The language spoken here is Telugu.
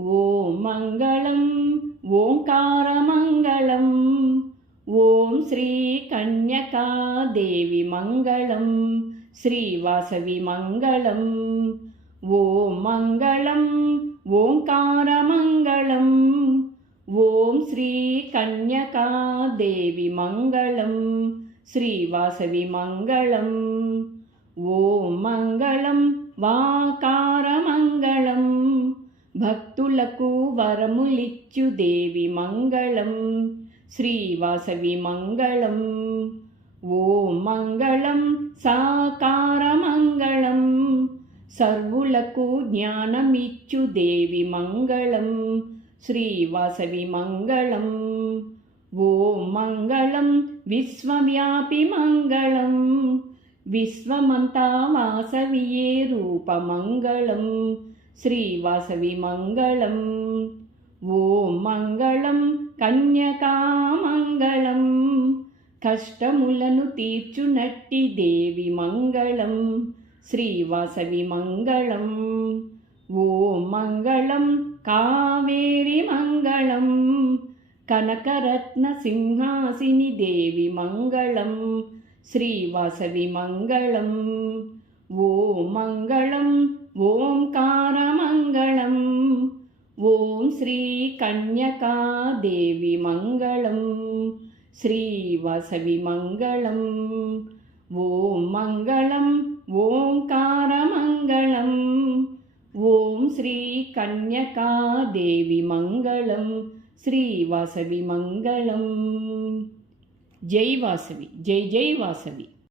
ఓం మంగళం ఓంకారమంగళం ఓం శ్రీ కన్యకాదేవి మంగళం శ్రీవాసవి మంగళం ఓం మంగళం ఓంకారమంగళం ఓం శ్రీ కన్యకాదేవి మంగళం శ్రీవాసవి మంగళం ఓం మంగళం వాకారమంగళం భక్తులకు వరములిచ్చు దేవి మంగళం శ్రీవాసవి మంగళం ఓం మంగళం సాకారమంగళం సర్వులకు జ్ఞానమిచ్చు దేవి మంగళం శ్రీవాసవి మంగళం ఓం మంగళం విశ్వవ్యాపి మంగళం విశ్వమంతా వాసవియే రూపమంగళం శ్రీవాసవి మంగళం ఓం మంగళం కన్యకామంగళం కష్టములను తీర్చునట్టి దేవి మంగళం శ్రీవాసవి మంగళం ఓం మంగళం కావేరి మంగళం కనకరత్న సింహాసిని దేవి మంగళం శ్రీవాసవి మంగళం ఓం మంగళం ఓంకారమంగళం ఓం శ్రీ కన్యకాదేవి మంగళం శ్రీవాసవి మంగళం ఓం మంగళం ఓంకారమంగళం ఓం శ్రీ కన్యకాదేవి మంగళం శ్రీవాసవి మంగళం. జై వాసవి, జై జై వాసవి.